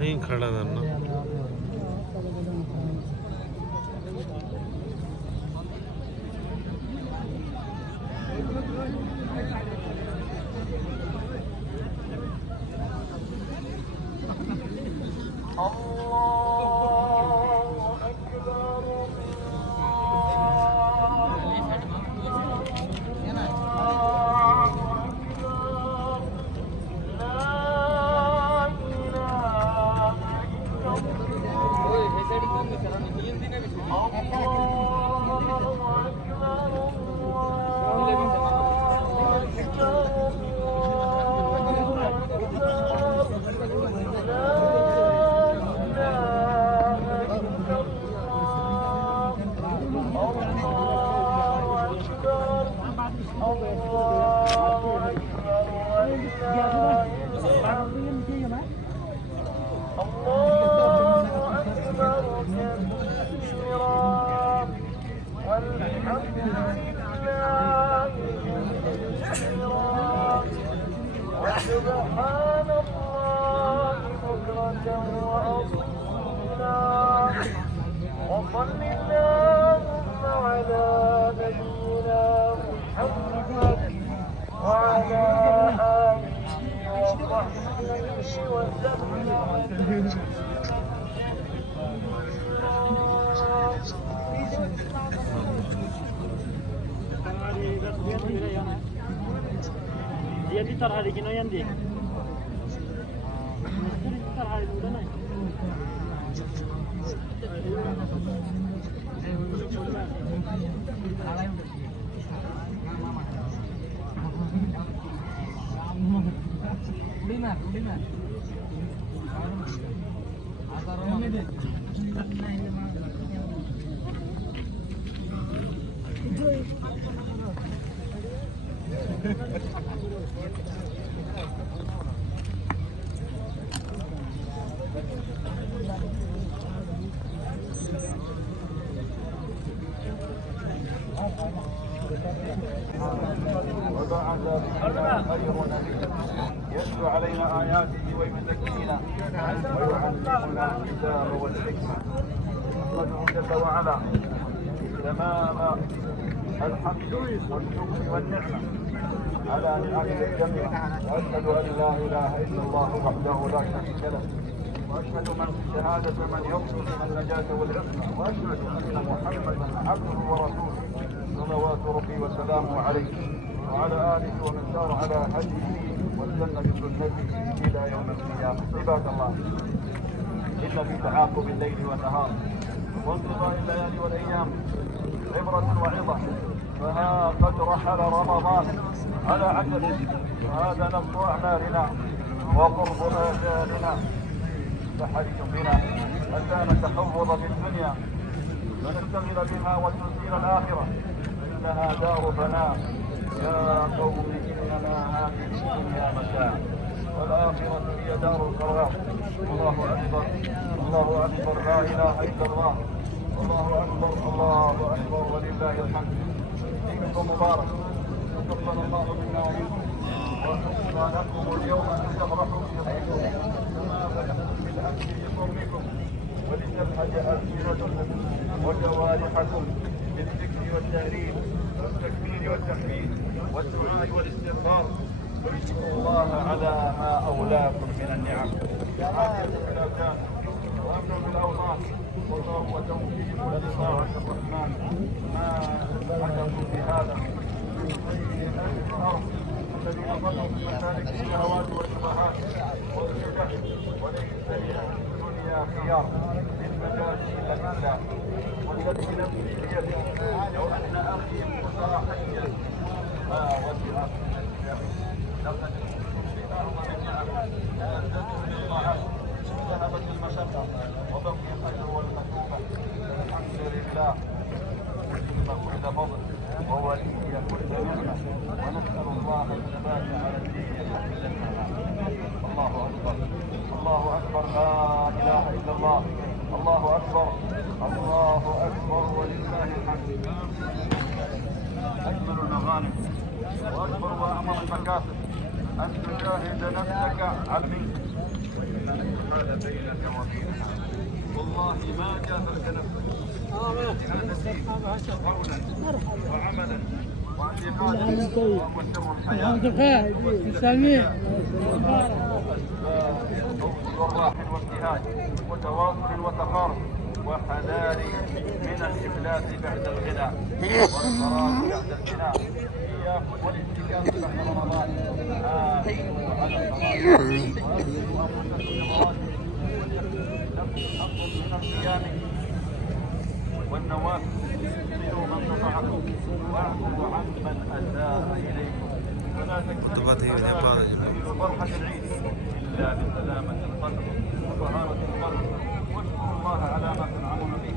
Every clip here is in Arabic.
यहीं खड़ा था ना। سبحان الله بكرة وأصيلا وصل اللهم على نبينا محمد وعلى آله وصحبه وسلم. Dia ditar hari kino yan di. Ditar hari dulu na. Lima. وبعث فينا خير نبي يتلو علينا آياته ويزكينا ويعلمنا الكتاب والحكمة. نحمده جل وعلا تمام الحمد والشكر والنعمة على نعمه الجميع، وأشهد أن لا إله إلا الله وحده لا شريك له، وأشهد من شهادة من يرجو من النجاة والعصمة، وأشهد أن محمدا عبده ورسوله صلوات ربي وسلامه عليه وعلى آله ومن سار على هديه واستنى بسنته إلى يوم القيامة. عباد الله، إن في تعاقب الليل والنهار وانقضاء الليالي والأيام عبرة وعظة، فها قد رحل رمضان على عجله، وهذا نصف أعمالنا وقرب آجالنا، فحري بنا ألا نتحوض بالدنيا ونشتغل بها ونسير الآخرة، إنها دار فناء. يا قوم إنما هذه الدنيا متاع والآخرة هي دار القرار. الله أكبر، الله أكبر، لا إله إلا الله، الله أكبر، الله أكبر، ولله الحمد. عيدكم مبارك، تقبل الله منا ومنكم، وحفظ لكم اليوم أن تفرحوا بصومكم كما بدأتم بالأمس بصومكم، ولتلهج ألسنتكم وجوارحكم بالذكر والتهليل والتكبير والتحميد والدعاء والاستغفار، واشكروا الله على ما أولاكم من النعم. عافية في الأبدان وأمن في الأوطان وتوفيق لطاعة الرحمن. ما حدثوا في هذا من أهل الأرض الذين ظلوا في مسالك الشهوات والشبهات والفتن، وليس لأهل الدنيا خيار للمجاهيل إلا والذي نفسي بيده لو أن أخي موسى حيا ما وسع لقد استثناهما بالنعم تنزل بالطاعات ذهبت المشقة وبقي الأجر والمثوبة. الحمد لله كل فضل وولي كل نعمة، ونسأل الله الثبات على الدين المكاسب أن تجاهد نفسك على المنك وإن أن يقال بينك وبينها والله ما جافلك نفسك هذا الدين قولا وعملا واعتقادا وهو سر الحياة والراح والابتهاج وتواصل وتقارب وحذار من الإفلاس بعد الغنى والخراب بعد الغنى إياكم والانتكاس بعد رمضان آمنوا على الصلاة وأنتم أنفسكم لمراتب وليكن لكم حق من القيام والنوافل اصلوا من قطعكم واعفوا عمن أساء إليكم ولا تكتملوا فرحة العيد إلا بسلامة القلب وطهارة القلب واشكروا الله على ما تنعمون به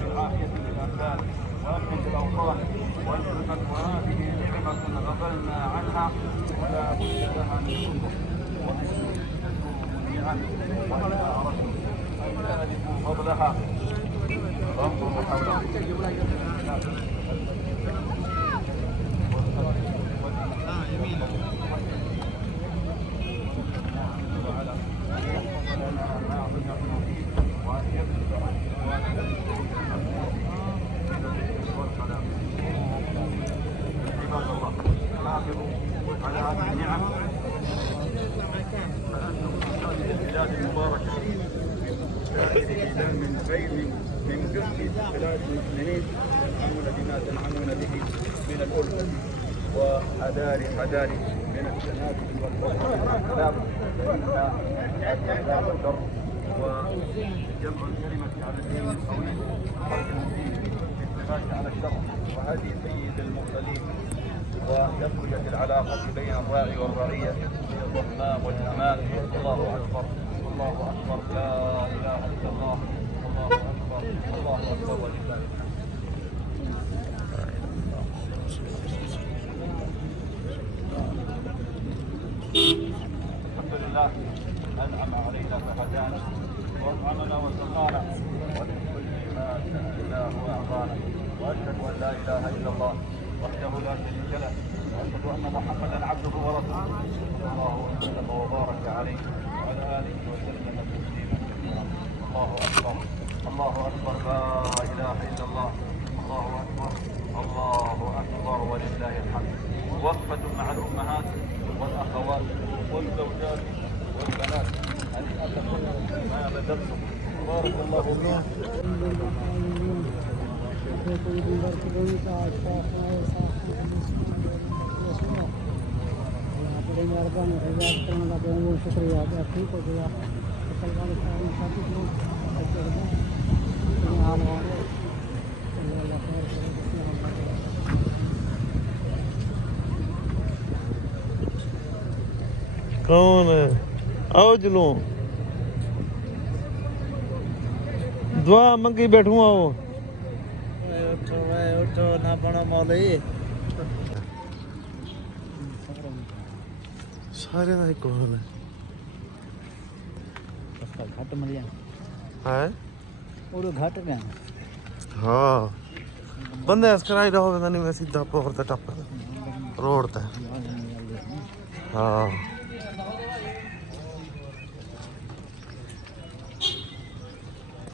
من عافية للأبدان وأمن الأوطان ونعمة وهذه نعمة غفلنا عنها ولا بد لها من شكر وأن تشكروا جميعا وإذا أردتم أن تعرفوا فضلها فانظروا حولكم على هذه النعم فأنتم في هذه البلاد المباركة من خير من جزء بلاد المسلمين تنعمون بما تنعمون به من الألفة وحذار من التنافس والخلاف فإنها لا تضر وجمع الكلمة على الدين القويم وحرب الدين بالثبات على الشر وهذه سيد المرسلين وتقوية العلاقة بين الراعي والرعية بالضمان والأمان. الله أكبر الله أكبر لا إله إلا الله الله أكبر الله أكبر ولله الحمد لله أنعم علينا فهدانا وأطعمنا وسقانا ومن كل ما سألناه وأعطانا وأشهد أن لا إله إلا الله وحده لا شريك له وأشهد أن محمدا عبده ورسوله صلى الله وسلم وبارك عليه وعلى آله وسلم تسليما كثيرا. الله أكبر الله أكبر لا إله إلا الله الله أكبر الله أكبر ولله الحمد. وقفة مع الأمهات والأخوات والزوجات والبنات هنيئا لكم ما بذلتم بارك الله فيكم. शुक्रिया ठीक हो गया कौन है आओ चलो दुआ मंगी बैठू आओ उठो ना बना मौलवी सारे ना एक हाल है घट मरिया है और घट गया हाँ बंदे इस कराई रहो नहीं मैं सीधा पोर ते टप रोड ते हाँ